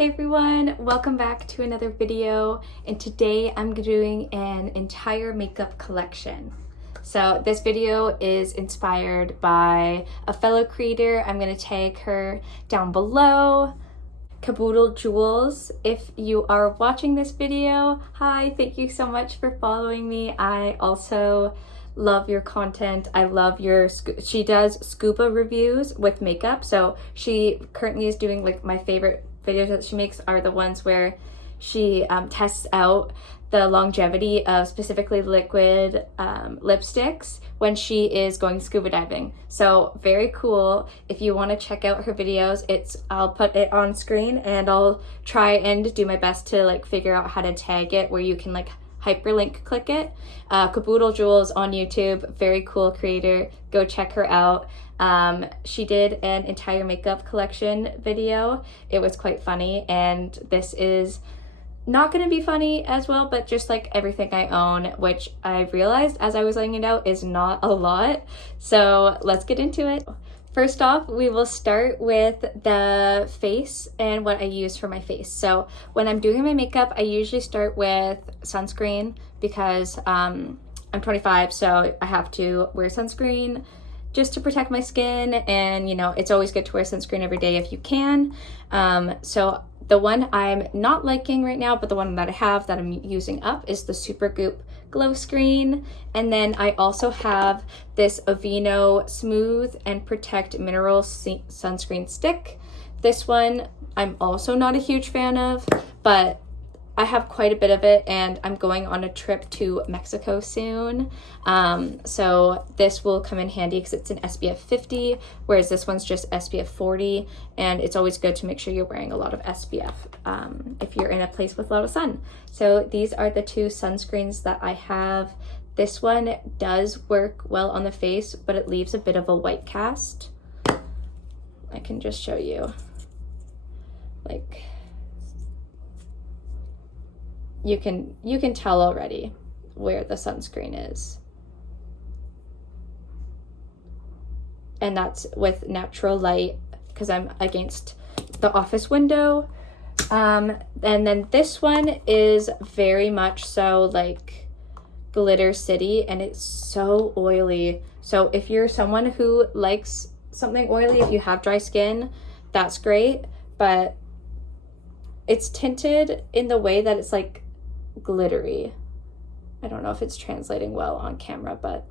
Hey everyone, welcome back to another video, and today I'm doing an entire makeup collection. So this video is inspired by a fellow creator. I'm going to tag her down below, Caboodle Jewels. If you are watching this video, hi, thank you so much for following me. I also love your content. I love she does scuba reviews with makeup, so she currently is doing like my favorite videos that she makes are the ones where she tests out the longevity of specifically liquid lipsticks when she is going scuba diving. So very cool. If you want to check out her videos, I'll put it on screen, and I'll try and do my best to like figure out how to tag it where you can like hyperlink click it. Caboodle Jewels on YouTube, very cool creator. Go check her out. She did an entire makeup collection video. It was quite funny, and this is not going to be funny as well, but just like everything I own, which I realized as I was laying it out is not a lot. So let's get into it. First off, we will start with the face and what I use for my face. So when I'm doing my makeup, I usually start with sunscreen because I'm 25, so I have to wear sunscreen just to protect my skin, and you know, it's always good to wear sunscreen every day if you can. So the one I'm not liking right now, but the one that I have that I'm using up is the Supergoop Glow Screen. And then I also have this Aveeno Smooth and Protect Mineral Sunscreen Stick. This one I'm also not a huge fan of, but I have quite a bit of it, and I'm going on a trip to Mexico soon. So this will come in handy because it's an SPF 50, whereas this one's just SPF 40, and it's always good to make sure you're wearing a lot of SPF if you're in a place with a lot of sun. So these are the two sunscreens that I have. This one does work well on the face, but it leaves a bit of a white cast. I can just show you, like, you can tell already where the sunscreen is. And that's with natural light because I'm against the office window. And then this one is very much so like Glitter City, and it's so oily. So if you're someone who likes something oily, if you have dry skin, that's great. But it's tinted in the way that it's like glittery. I don't know if it's translating well on camera, but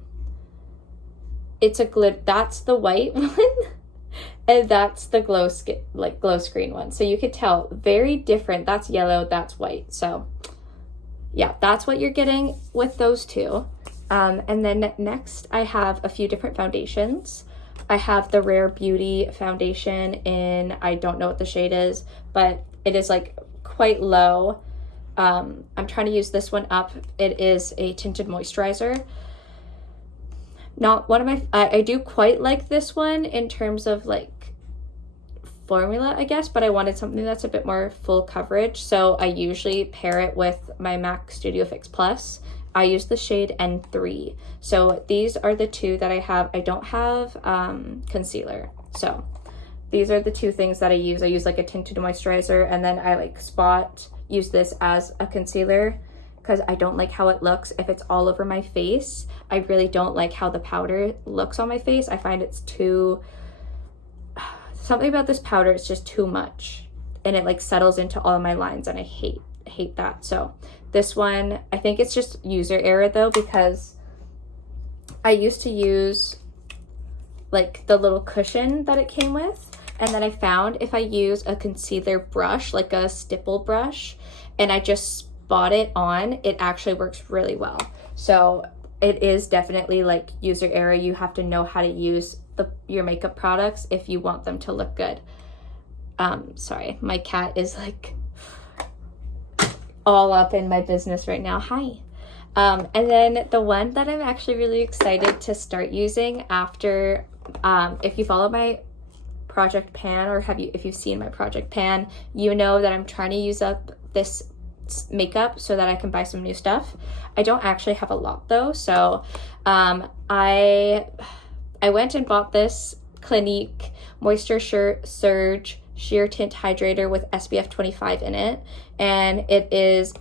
it's that's the white one and that's the glow screen one. So you could tell very different. That's yellow, that's white. So yeah, that's what you're getting with those two. And then next I have a few different foundations. I have the Rare Beauty foundation in, I don't know what the shade is, but it is like quite low. I'm trying to use this one up. It is a tinted moisturizer. Not one of my, I do quite like this one in terms of like formula, I guess, but I wanted something that's a bit more full coverage. So I usually pair it with my MAC Studio Fix Plus. I use the shade N3. So these are the two that I have. I don't have concealer. So these are the two things that I use. I use like a tinted moisturizer, and then I like use this as a concealer because I don't like how it looks if it's all over my face. I really don't like how the powder looks on my face. I find it's something about this powder, it's just too much, and it like settles into all of my lines, and I hate that. So this one, I think it's just user error though, because I used to use like the little cushion that it came with, and then I found if I use a concealer brush, like a stipple brush, and I just spot it on, it actually works really well. So it is definitely like user error. You have to know how to use your makeup products if you want them to look good. Sorry, my cat is like all up in my business right now. Hi. And then the one that I'm actually really excited to start using after, if you follow my project pan, or if you've seen my project pan, you know that I'm trying to use up this makeup so that I can buy some new stuff. I don't actually have a lot though, so I went and bought this Clinique Moisture Surge sheer tint hydrator with SPF 25 in it, and it is,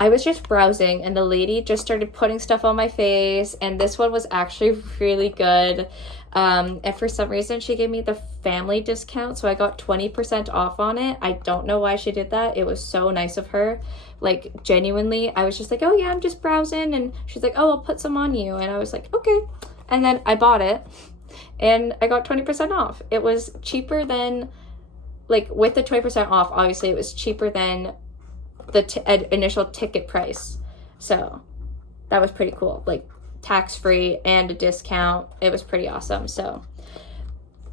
I was just browsing and the lady just started putting stuff on my face, and this one was actually really good. And for some reason she gave me the family discount, so I got 20% off on it. I don't know why she did that. It was so nice of her. Like, genuinely, I was just like, oh yeah, I'm just browsing, and she's like, oh, I'll put some on you, and I was like, okay. And then I bought it and I got 20% off. It was cheaper than, like, with the 20% off, obviously it was cheaper than the initial ticket price. So that was pretty cool. Like, tax-free and a discount. It was pretty awesome. So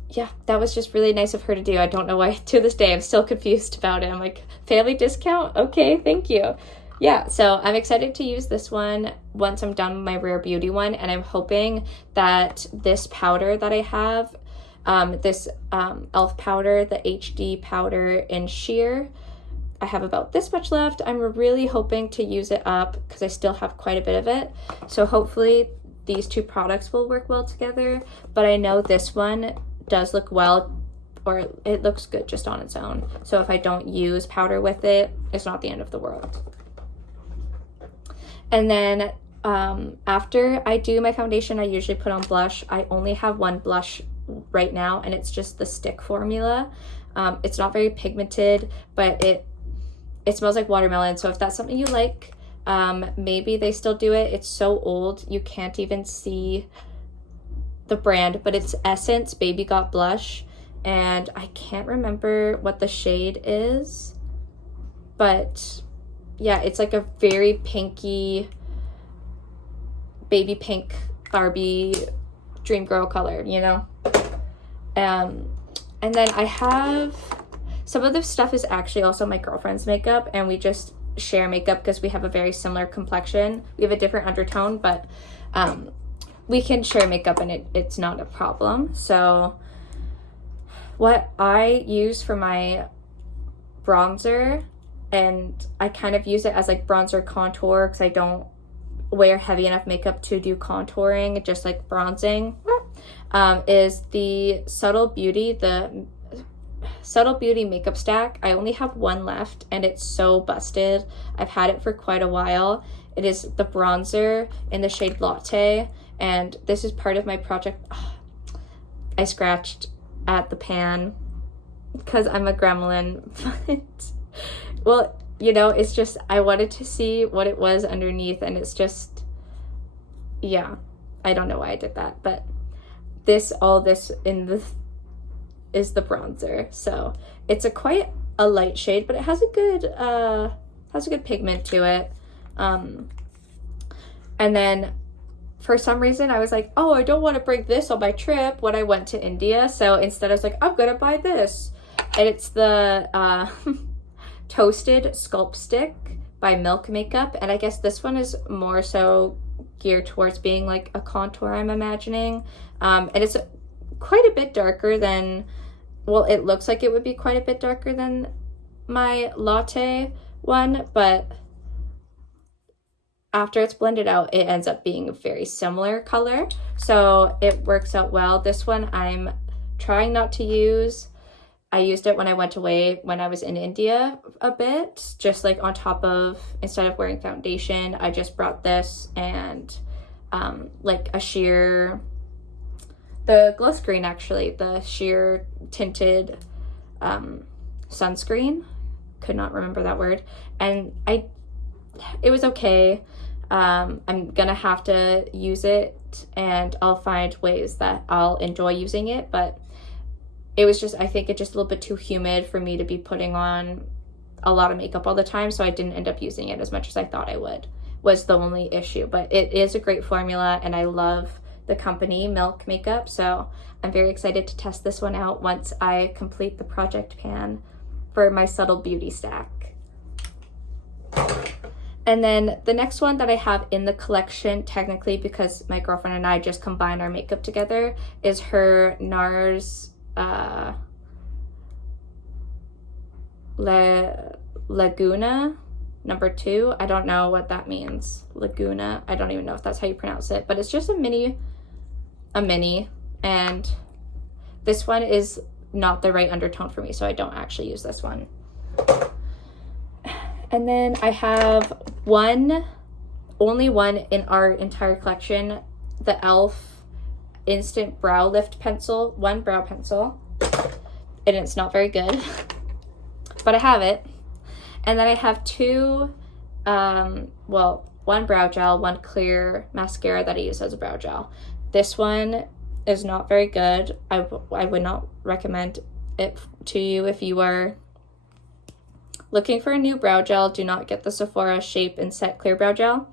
yeah, that was just really nice of her to do. I don't know why, to this day I'm still confused about it. I'm like, family discount? Okay, thank you. Yeah, so I'm excited to use this one once I'm done with my Rare Beauty one, and I'm hoping that this powder that I have, this e.l.f. powder, the HD powder in sheer, I have about this much left. I'm really hoping to use it up because I still have quite a bit of it. So hopefully these two products will work well together, but I know this one does look well, or it looks good just on its own. So if I don't use powder with it, it's not the end of the world. And then after I do my foundation, I usually put on blush. I only have one blush right now, and it's just the stick formula. It's not very pigmented, but it smells like watermelon. So if that's something you like, maybe they still do it. It's so old, you can't even see the brand, but it's Essence Baby Got Blush. And I can't remember what the shade is, but yeah, it's like a very pinky, baby pink Barbie dream girl color, you know? And then I have, some of the stuff is actually also my girlfriend's makeup, and we just share makeup because we have a very similar complexion. We have a different undertone, but we can share makeup and it's not a problem. So what I use for my bronzer, and I kind of use it as like bronzer contour because I don't wear heavy enough makeup to do contouring, just like bronzing, is the Subtle Beauty makeup stack. I only have one left and it's so busted. I've had it for quite a while. It is the bronzer in the shade Latte, and this is part of my project. I scratched at the pan because I'm a gremlin, but well, you know, it's just, I wanted to see what it was underneath, and it's just, yeah, I don't know why I did that, but all this in the is the bronzer. So it's quite a light shade, but it has a good pigment to it. And then for some reason I was like, oh, I don't want to bring this on my trip when I went to India. So instead I was like, I'm gonna buy this, and it's the Toasted Sculpt Stick by Milk Makeup, and I guess this one is more so geared towards being like a contour, I'm imagining. And it's quite a bit darker than, well, it looks like it would be quite a bit darker than my Latte one, but after it's blended out, it ends up being a very similar color, so it works out well. This one I'm trying not to use. I used it when I went away when I was in India a bit, just like on top of, instead of wearing foundation, I just brought this and like a sheer, the glow screen actually, the sheer tinted sunscreen, could not remember that word, and it was okay. I'm gonna have to use it, and I'll find ways that I'll enjoy using it, but it was just, I think it's just a little bit too humid for me to be putting on a lot of makeup all the time, so I didn't end up using it as much as I thought I would, was the only issue. But it is a great formula, and I love the company Milk Makeup, so I'm very excited to test this one out once I complete the project pan for my Subtle Beauty stack. And then the next one that I have in the collection, technically because my girlfriend and I just combined our makeup together, is her NARS Laguna number 2. I don't know what that means. Laguna. I don't even know if that's how you pronounce it, but it's just a mini, and this one is not the right undertone for me, so I don't actually use this one. And then I have only one in our entire collection, the e.l.f. Instant Brow Lift Pencil, one brow pencil, and it's not very good, but I have it. And then I have two, one brow gel, one clear mascara that I use as a brow gel. This one is not very good. I would not recommend it to you if you are looking for a new brow gel. Do not get the Sephora Shape and Set Clear Brow Gel.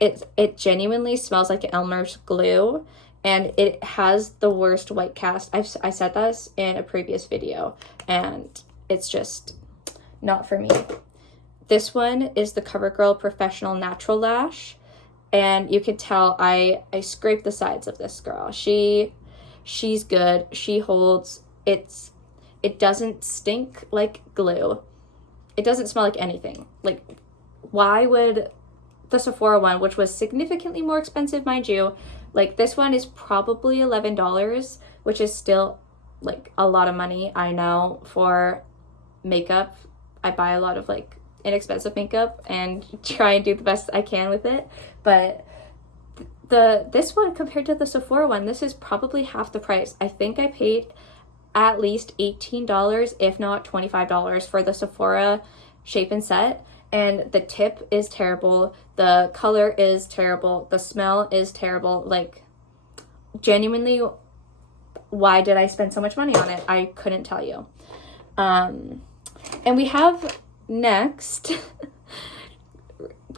It genuinely smells like Elmer's glue, and it has the worst white cast. I said this in a previous video, and it's just not for me. This one is the CoverGirl Professional Natural Lash, and you can tell I scraped the sides of this girl. She's good. She holds. It doesn't stink like glue. It doesn't smell like anything. Like, why would the Sephora one, which was significantly more expensive, mind you, like this one is probably $11, which is still like a lot of money, I know, for makeup. I buy a lot of like inexpensive makeup and try and do the best I can with it, but this one compared to the Sephora one, this is probably half the price. I think I paid at least $18, if not $25, for the Sephora Shape and Set, and the tip is terrible, the color is terrible, the smell is terrible. Like, genuinely, why did I spend so much money on it? I couldn't tell you. And we have next,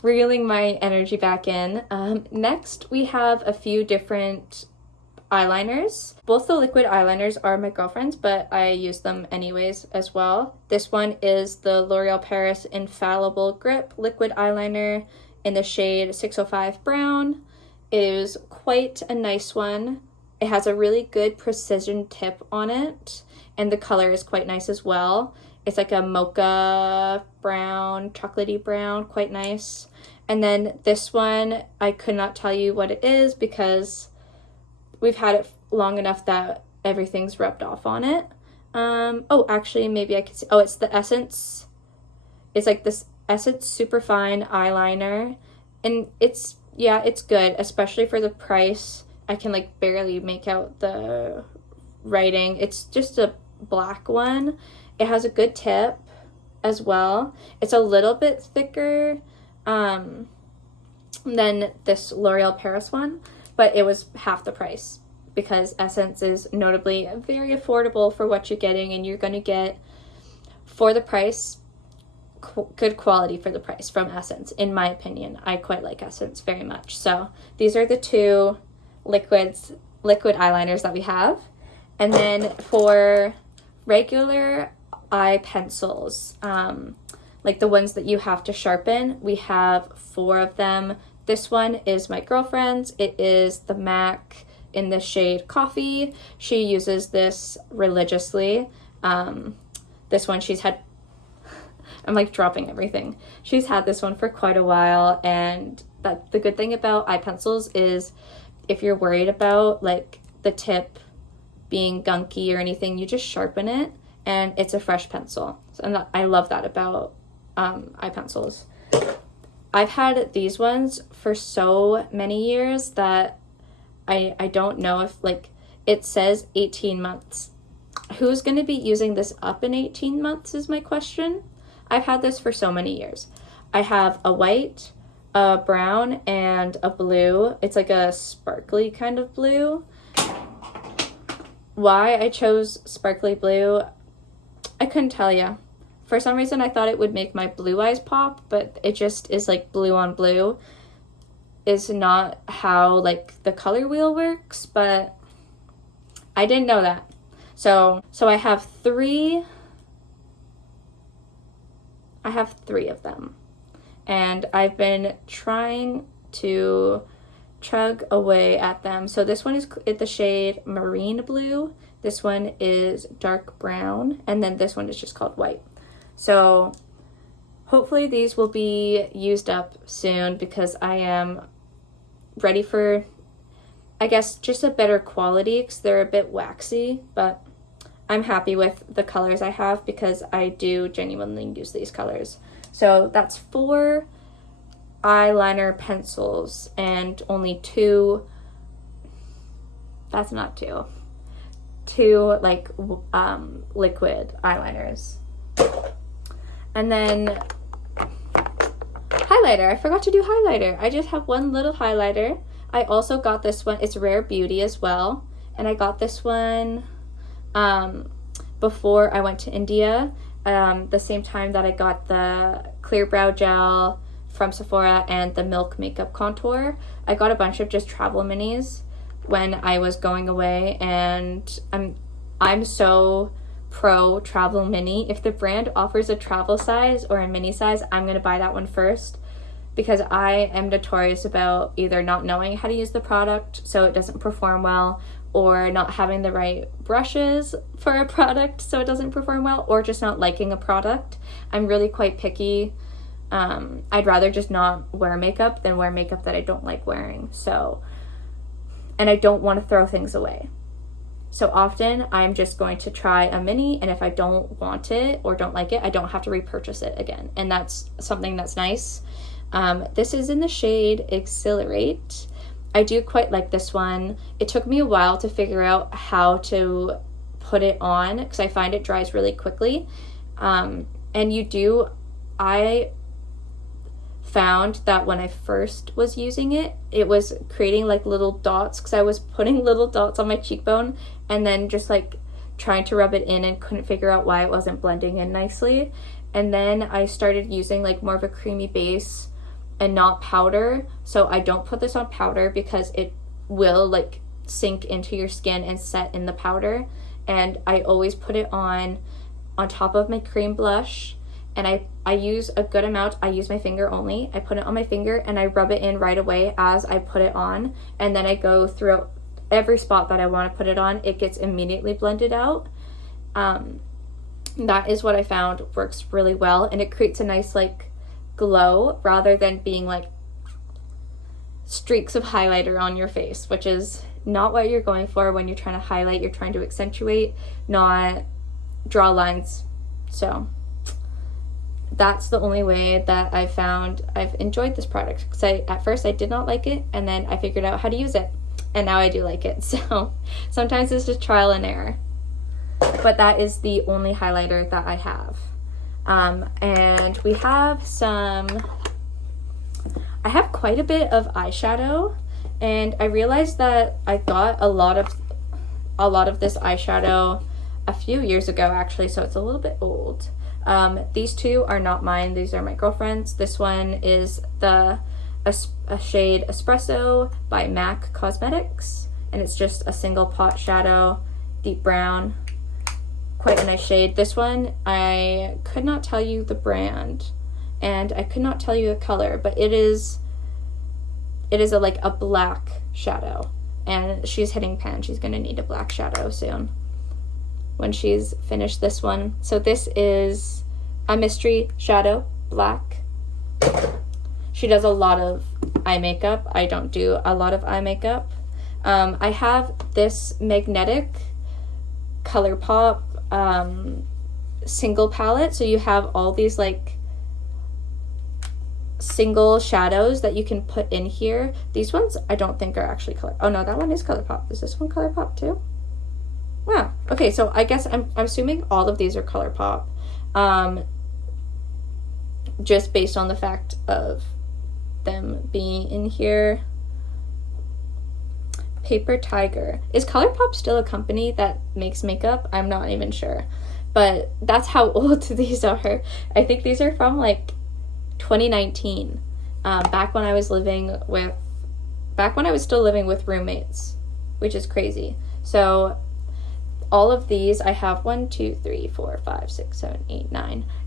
reeling my energy back in, next we have a few different eyeliners. Both the liquid eyeliners are my girlfriend's, but I use them anyways as well. This one is the L'Oreal Paris Infallible Grip liquid eyeliner in the shade 605 Brown. It is quite a nice one. It has a really good precision tip on it, and the color is quite nice as well. It's like a mocha brown, chocolatey brown, quite nice. And then this one, I could not tell you what it is because we've had it long enough that everything's rubbed off on it. Oh, actually, maybe I could see. Oh, it's the Essence. It's like this Essence Superfine eyeliner. And it's good, especially for the price. I can like barely make out the writing. It's just a black one. It has a good tip as well. It's a little bit thicker than this L'Oreal Paris one, but it was half the price because Essence is notably very affordable for what you're getting, and you're going to get, for the price, good quality for the price from Essence, in my opinion. I quite like Essence very much. So these are the two liquid eyeliners that we have. And then for regular eye pencils, like the ones that you have to sharpen, we have 4 of them. This one is my girlfriend's. It is the MAC in the shade Coffee. She uses this religiously. This one she's had, I'm like dropping everything. She's had this one for quite a while, and that the good thing about eye pencils is if you're worried about like the tip being gunky or anything, you just sharpen it and it's a fresh pencil. And I love that about eye pencils. I've had these ones for so many years that I don't know if, like, it says 18 months. Who's going to be using this up in 18 months is my question. I've had this for so many years. I have a white, a brown, and a blue. It's like a sparkly kind of blue. Why I chose sparkly blue, I couldn't tell you. For some reason, I thought it would make my blue eyes pop, but it just is like blue on blue. Is not how like the color wheel works, but I didn't know that. So I have three of them, and I've been trying to chug away at them. So this one is the shade Marine Blue. This one is dark brown, and then this one is just called white. So hopefully these will be used up soon because I am ready for, I guess, just a better quality because they're a bit waxy, but I'm happy with the colors I have because I do genuinely use these colors. So that's 4 eyeliner pencils and only 2, that's not 2 like liquid eyeliners. And then highlighter. I forgot to do highlighter. I just have one little highlighter. I also got this one. It's Rare Beauty as well. And I got this one before I went to India, the same time that I got the Clear Brow Gel from Sephora and the Milk Makeup Contour. I got a bunch of just travel minis when I was going away, and I'm so pro travel mini. If the brand offers a travel size or a mini size, I'm going to buy that one first, because I am notorious about either not knowing how to use the product so it doesn't perform well, or not having the right brushes for a product so it doesn't perform well, or just not liking a product. I'm really quite picky. I'd rather just not wear makeup than wear makeup that I don't like wearing. So, and I don't want to throw things away. So often I'm just going to try a mini, and if I don't want it or don't like it, I don't have to repurchase it again. And that's something that's nice. This is in the shade Exhilarate. I do quite like this one. It took me a while to figure out how to put it on because I find it dries really quickly. And I found that when I first was using it, it was creating like little dots because I was putting little dots on my cheekbone and then just like trying to rub it in and couldn't figure out why it wasn't blending in nicely. And then I started using like more of a creamy base and not powder. So I don't put this on powder because it will like sink into your skin and set in the powder. And I always put it on top of my cream blush. And I use a good amount. I use my finger only. I put it on my finger and I rub it in right away as I put it on. And then I go through every spot that I want to put it on. It gets immediately blended out. That is what I found works really well. And it creates a nice like glow rather than being like streaks of highlighter on your face, which is not what you're going for when you're trying to highlight. You're trying to accentuate, not draw lines. So that's the only way that I've found I've enjoyed this product, because at first I did not like it, and then I figured out how to use it, and now I do like it. So sometimes it's just trial and error, but that is the only highlighter that I have. And we have I have quite a bit of eyeshadow, and I realized that I got a lot of this eyeshadow a few years ago actually, so it's a little bit old. These two are not mine. These are my girlfriend's. This one is a shade Espresso by MAC Cosmetics, and it's just a single pot shadow, deep brown, quite a nice shade. This one, I could not tell you the brand, and I could not tell you the color, but it is like a black shadow, and she's hitting pan. She's gonna need a black shadow soon when she's finished this one. So this is a mystery shadow, black. She does a lot of eye makeup. I don't do a lot of eye makeup. I have this magnetic ColourPop single palette. So you have all these like single shadows that you can put in here. These ones I don't think are actually color. Oh no, that one is ColourPop. Is this one ColourPop too? Wow. Okay, so I guess I'm assuming all of these are ColourPop, just based on the fact of them being in here. Paper Tiger. Is ColourPop still a company that makes makeup? I'm not even sure, but that's how old these are. I think these are from like 2019, back when I was still living with roommates, which is crazy. So all of these, I have 9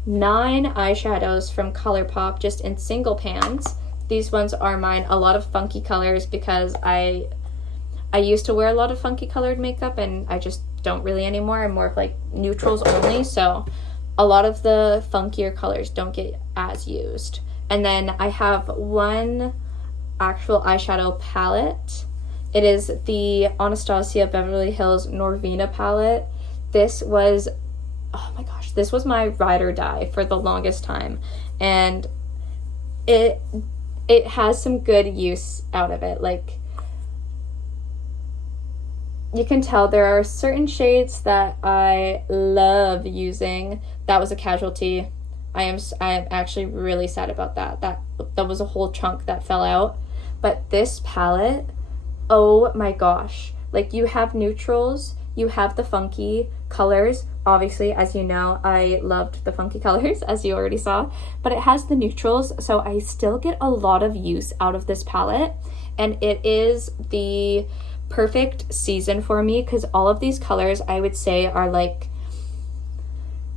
eyeshadows from ColourPop just in single pans. These ones are mine. A lot of funky colors because I used to wear a lot of funky colored makeup, and I just don't really anymore. I'm more of like neutrals only, so a lot of the funkier colors don't get as used. And then I have one actual eyeshadow palette. It is the Anastasia Beverly Hills Norvina palette. this was, oh my gosh, this was my ride or die for the longest time. And it has some good use out of it. Like, you can tell there are certain shades that I love using. That was a casualty. I am actually really sad about that. That was a whole chunk that fell out. But this palette, oh my gosh. Like, you have neutrals, you have the funky colors. Obviously, as you know, I loved the funky colors, as you already saw. But it has the neutrals, so I still get a lot of use out of this palette. And it is the perfect season for me, because all of these colors, I would say, are like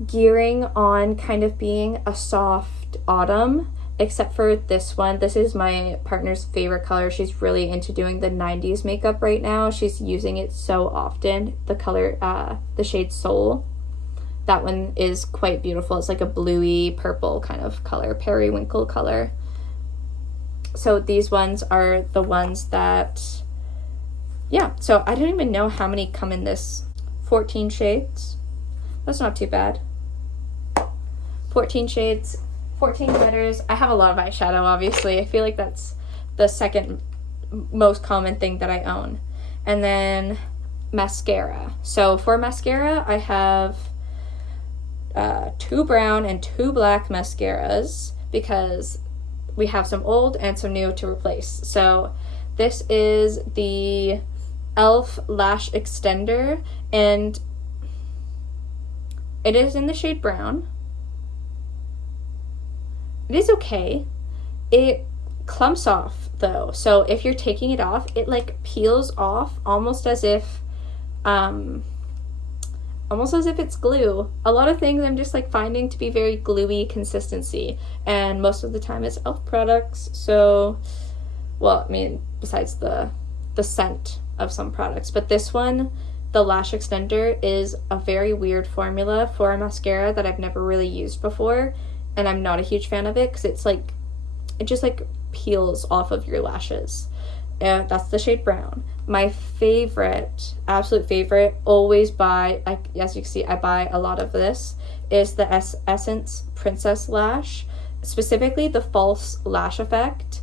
gearing on kind of being a soft autumn, except for this one. This is my partner's favorite color. She's really into doing the 90s makeup right now. She's using it so often. The color, the shade Soul. That one is quite beautiful. It's like a bluey purple kind of color, periwinkle color. So these ones are the ones that, yeah, so I don't even know how many come in this. 14 shades. That's not too bad. 14 shades, 14 glitters. I have a lot of eyeshadow, obviously. I feel like that's the second most common thing that I own. And then mascara. So for mascara, I have 2 brown and 2 black mascaras, because we have some old and some new to replace. So this is the e.l.f. Lash Extender, and it is in the shade brown. It is okay. It clumps off though, so if you're taking it off, it like peels off almost as if it's glue. A lot of things I'm just like finding to be very gluey consistency, and most of the time it's e.l.f. products. So, well, I mean, besides the scent of some products, but this one, the Lash Extender, is a very weird formula for a mascara that I've never really used before, and I'm not a huge fan of it, because it's like, it just like peels off of your lashes. That's the shade brown. My favorite, absolute favorite, always buy, as you can see, I buy a lot of this, is the Essence Princess Lash, specifically the False Lash Effect.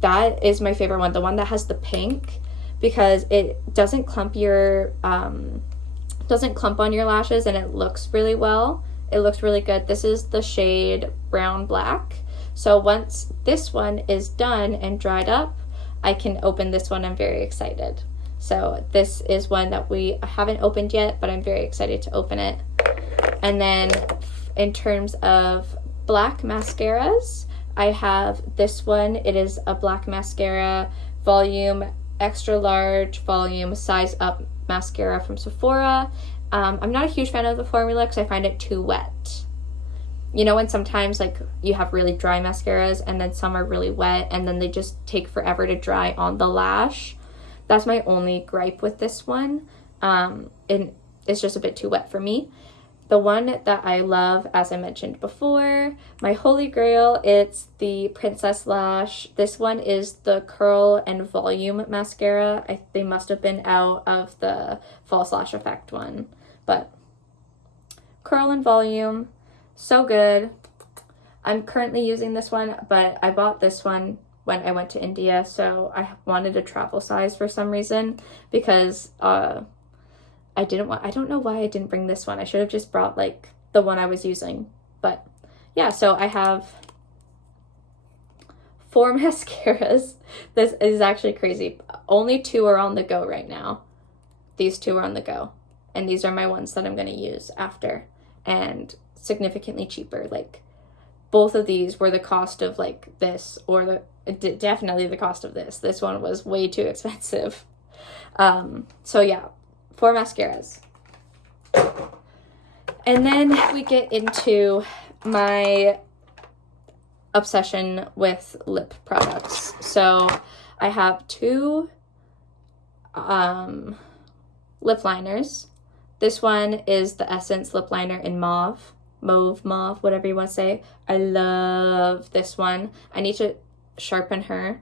That is my favorite one, the one that has the pink, because it doesn't clump on your lashes, and it looks really well. It looks really good. This is the shade Brown Black. So once this one is done and dried up, I can open this one. I'm very excited. So this is one that we haven't opened yet, but I'm very excited to open it. And then in terms of black mascaras, I have this one. It is a black mascara, volume, extra large volume, size up mascara from Sephora. I'm not a huge fan of the formula because I find it too wet. You know, when sometimes like you have really dry mascaras and then some are really wet and then they just take forever to dry on the lash. That's my only gripe with this one. And it's just a bit too wet for me. The one that I love, as I mentioned before, my holy grail, it's the Princess Lash. This one is the Curl and Volume mascara. They must have been out of the False Lash Effect one. But Curl and Volume, so good. I'm currently using this one, but I bought this one when I went to India, so I wanted a travel size for some reason, because I don't know why I didn't bring this one. I should have just brought like the one I was using. But yeah, so I have 4 mascaras. This is actually crazy. Only 2 are on the go right now. These 2 are on the go. And these are my ones that I'm going to use after. And significantly cheaper. Like, both of these were the cost of like this, or definitely the cost of this. This one was way too expensive. So yeah. 4 mascaras. And then we get into my obsession with lip products. So I have 2 lip liners. This one is the Essence lip liner in mauve, whatever you want to say. I love this one. I need to sharpen her,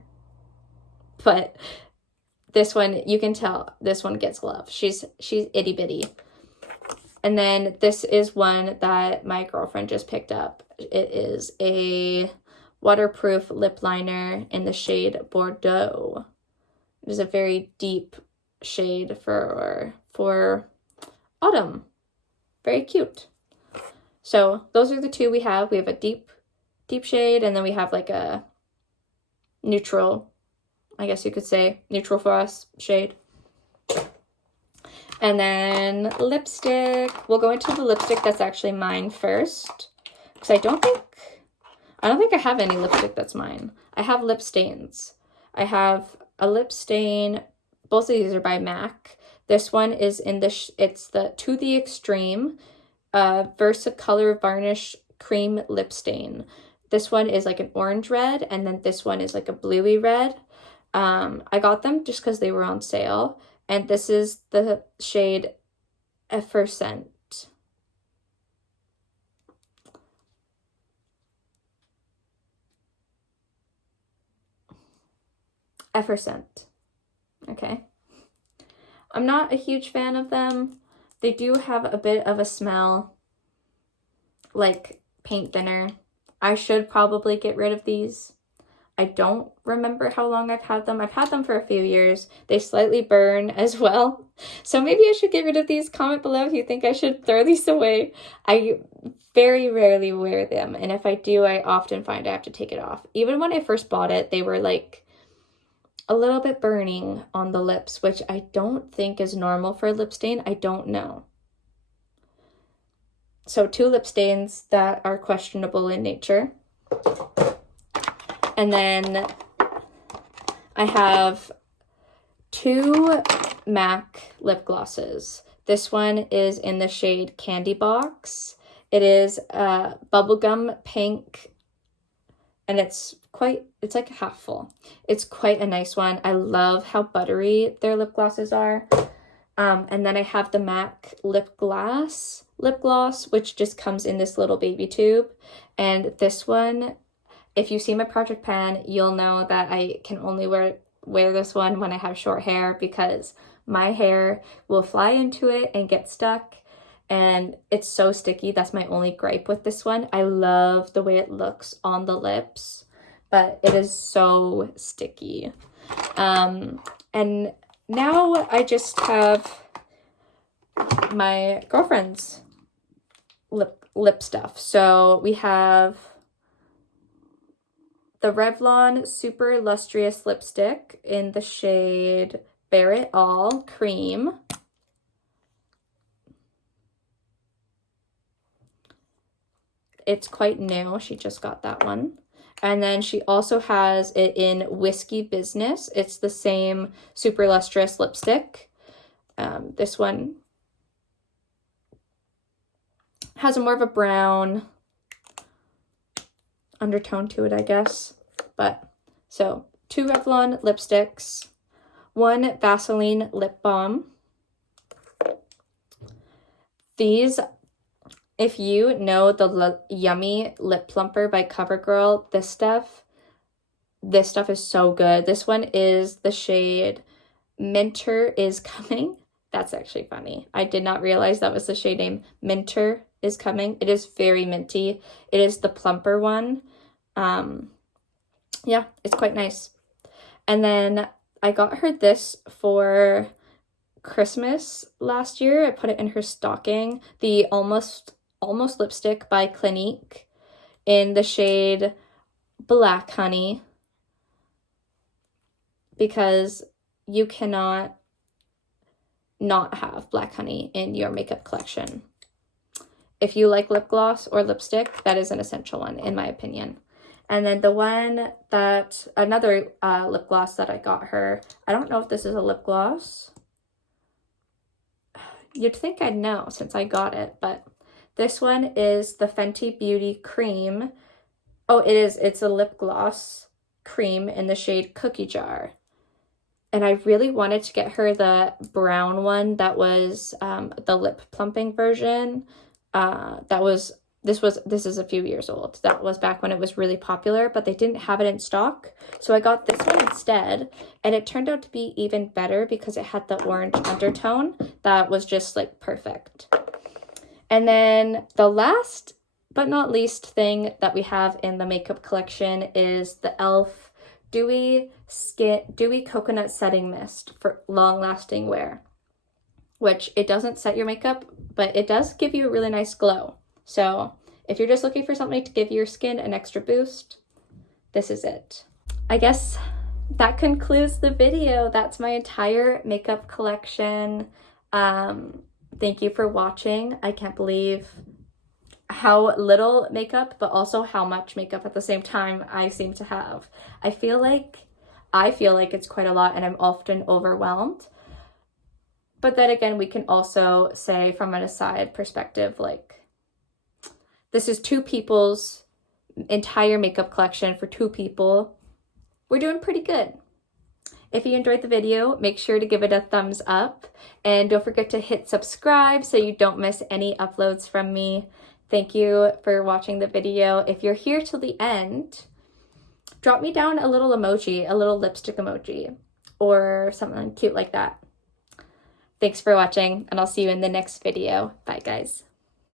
but this one, you can tell this one gets love. She's itty bitty. And then this is one that my girlfriend just picked up. It is a waterproof lip liner in the shade Bordeaux. It is a very deep shade for autumn. Very cute. So those are the two we have. We have a deep shade, and then we have like a neutral, I guess you could say, neutral for us shade. And then lipstick. We'll go into the lipstick that's actually mine first, because I don't think I have any lipstick that's mine. I have lip stains. I have a lip stain. Both of these are by MAC. This one is in it's the To the Extreme Versacolor Varnish Cream Lip Stain. This one is like an orange red, and then this one is like a bluey red. I got them just because they were on sale, and this is the shade Effervescent. Okay. I'm not a huge fan of them. They do have a bit of a smell like paint thinner. I should probably get rid of these. I don't remember how long I've had them. I've had them for a few years. They slightly burn as well. So maybe I should get rid of these. Comment below if you think I should throw these away. I very rarely wear them. And if I do, I often find I have to take it off. Even when I first bought it, they were like a little bit burning on the lips, which I don't think is normal for a lip stain. I don't know. So 2 lip stains that are questionable in nature. And then I have 2 MAC lip glosses. This one is in the shade Candy Box. It is bubblegum pink, and it's like half full. It's quite a nice one. I love how buttery their lip glosses are. And then I have the MAC lip gloss, which just comes in this little baby tube. And this one, if you see my project pan, you'll know that I can only wear this one when I have short hair, because my hair will fly into it and get stuck, and it's so sticky. That's my only gripe with this one. I love the way it looks on the lips, but it is so sticky. And now I just have my girlfriend's lip stuff. So we have the Revlon Super Lustrous Lipstick in the shade Bear It All Cream. It's quite new. She just got that one. And then she also has it in Whiskey Business. It's the same Super Lustrous lipstick. This one has more of a brown undertone to it, I guess. But so 2 Revlon lipsticks, 1 Vaseline lip balm. These, if you know the Yummy Lip Plumper by CoverGirl, this stuff is so good. This one is the shade Minter Is Coming. That's actually funny. I did not realize that was the shade name. Minter Is Coming. It is very minty. It is the plumper one. Yeah, it's quite nice. And then I got her this for Christmas last year. I put it in her stocking. The Almost lipstick by Clinique in the shade Black Honey, because you cannot not have Black Honey in your makeup collection. If you like lip gloss or lipstick, that is an essential one, in my opinion. And then the one that, another lip gloss that I got her, I don't know if this is a lip gloss. You'd think I'd know since I got it, but this one is the Fenty Beauty Cream. Oh, it is. It's a lip gloss cream in the shade Cookie Jar. And I really wanted to get her the brown one that was the lip plumping version. This is a few years old. That was back when it was really popular, but they didn't have it in stock. So I got this one instead, and it turned out to be even better because it had the orange undertone that was just like perfect. And then the last but not least thing that we have in the makeup collection is the e.l.f. Dewy Coconut Setting Mist for long-lasting wear, which it doesn't set your makeup, but it does give you a really nice glow. So if you're just looking for something to give your skin an extra boost, this is it. I guess that concludes the video. That's my entire makeup collection. Thank you for watching. I can't believe how little makeup, but also how much makeup at the same time I seem to have. I feel like it's quite a lot and I'm often overwhelmed. But then again, we can also say from an aside perspective, like, this is 2 people's entire makeup collection for 2 people. We're doing pretty good. If you enjoyed the video, make sure to give it a thumbs up and don't forget to hit subscribe so you don't miss any uploads from me. Thank you for watching the video. If you're here till the end, drop me down a little emoji, a little lipstick emoji, or something cute like that. Thanks for watching, and I'll see you in the next video. Bye, guys.